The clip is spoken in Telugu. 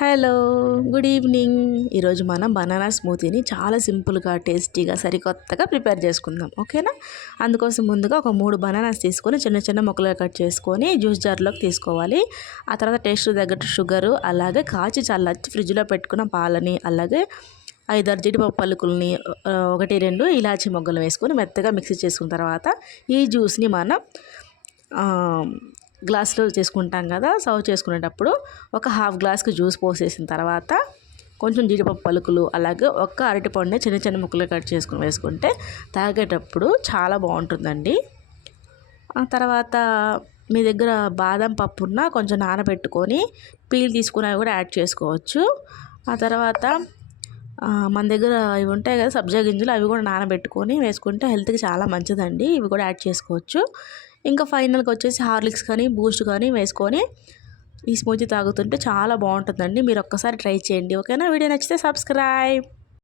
Hello, good evening. ఈరోజు మనం బనానా స్మూతీని చాలా సింపుల్గా, టేస్టీగా, సరికొత్తగా ప్రిపేర్ చేసుకుందాం. ఓకేనా? అందుకోసం ముందుగా ఒక 3 బనానాస్ తీసుకొని చిన్న చిన్న ముక్కలుగా కట్ చేసుకొని జ్యూస్ జార్లోకి తీసుకోవాలి. ఆ తర్వాత టేస్ట్ తగ్గట్టు షుగరు, అలాగే కాచి చల్లార్చి ఫ్రిడ్జ్లో పెట్టుకున్న పాలని, అలాగే 5-6 జీడిపప్పు పలుకుల్ని, 1-2 ఇలాచి మొగ్గలు వేసుకొని మెత్తగా మిక్సీ చేసుకున్న తర్వాత ఈ జ్యూస్ని మనం గ్లాస్లో చేసుకుంటాం కదా, సర్వ్ చేసుకునేటప్పుడు ఒక హాఫ్ గ్లాస్కి జ్యూస్ పోసేసిన తర్వాత కొంచెం జీడిపప్పు పలుకులు, అలాగే ఒక్క అరటిపండుని చిన్న చిన్న ముక్కలు కట్ చేసుకుని వేసుకుంటే తాగేటప్పుడు చాలా బాగుంటుందండి. ఆ తర్వాత మీ దగ్గర బాదం పప్పు ఉన్నా కొంచెం నానబెట్టుకొని పీల్ తీసుకుని కూడా యాడ్ చేసుకోవచ్చు. ఆ తర్వాత మన దగ్గర ఇవి ఉంటాయి కదా సబ్జా గింజలు, అవి కూడా నానబెట్టుకొని వేసుకుంటే హెల్త్కి చాలా మంచిదండి. ఇవి కూడా యాడ్ చేసుకోవచ్చు. ఇంకా ఫైనల్గా వచ్చేసి హార్లిక్స్ కానీ బూస్ట్ కానీ వేసుకొని ఈ స్మూతీ తాగుతుంటే చాలా బాగుంటుందండి. మీరు ఒక్కసారి ట్రై చేయండి. ఓకేనా? వీడియో నచ్చితే సబ్స్క్రైబ్.